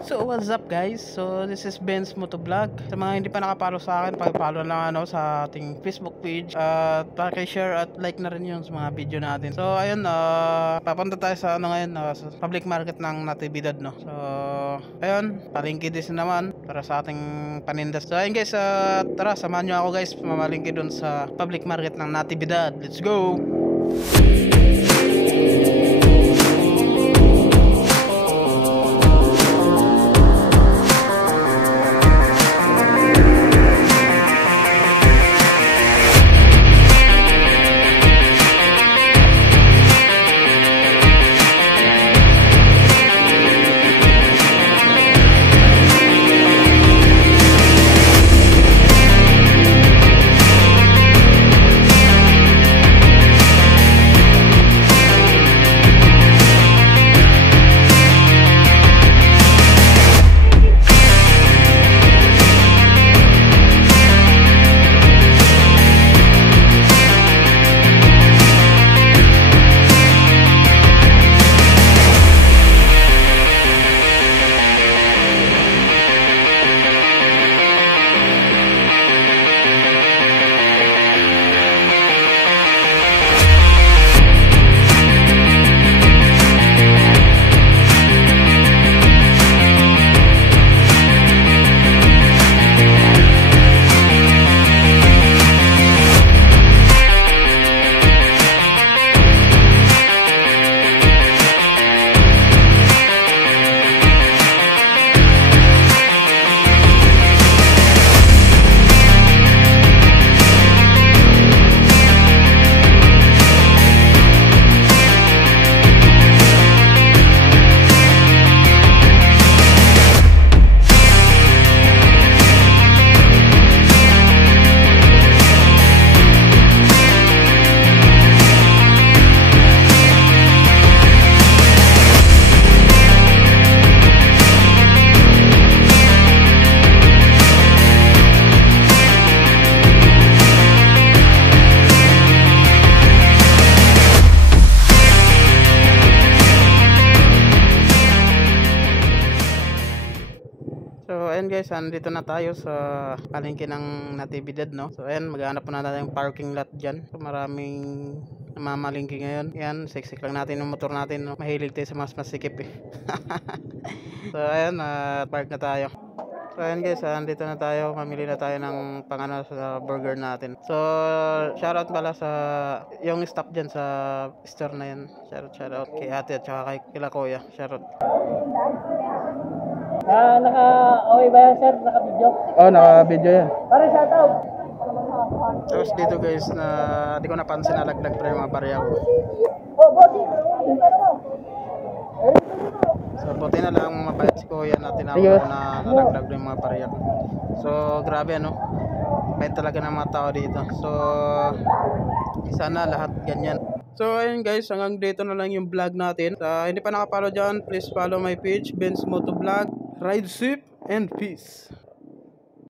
So what's up guys? So this is Ben's Motovlog. Sa mga hindi pa nakapalo sa akin, paki-follow lang sa ating Facebook page at paki-share at like na rin yun sa mga video natin. So ayun, papunta tayo sa ngayon, sa public market ng Natividad, no. So ayun, palengke din naman para sa ating paninda. So ayun guys, tara samahan nyo ako guys, mamalengke dun sa public market ng Natividad. Let's go! So ayan guys, andito na tayo sa palengke ng Natividad, no. So ayan, maghanap po na tayo ng parking lot dyan. So maraming namamalengke ngayon. Ayan, siksik lang natin yung motor natin, no. Mahilig tayo sa mas masikip eh. So ayan, park na tayo. So ayan guys, andito na tayo. Mamili na tayo ng pangano sa burger natin. So shoutout pala sa yung staff dyan sa store na yan. Shoutout kay ate at saka kay kila kuya. Shoutout. Okay ba yan, sir? Naka-video? Oh, naka-video yan. Pare, shoutout! Tapos dito guys, na di ko napansin na laglag pa yung mga barya ko. Oh, bossy! So buti na lang mabait si kuya na tinawag ko na nalaglag na yung mga barya ko. So grabe ano, bait talaga ng mga tao dito. So sana lahat ganyan. So ayun guys, hanggang dito na lang yung vlog natin. Hindi pa nakapollow dyan, please follow my page, Ben's Motovlog. Ride safe and peace.